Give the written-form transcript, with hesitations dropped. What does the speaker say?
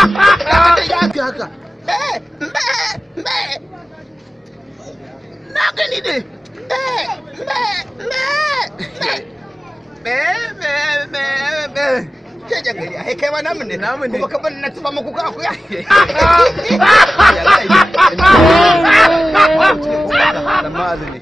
haka na gani ne ke gari ai kai ma namun ne kuma ka bar na tuba muku ka akuya dan ma'azini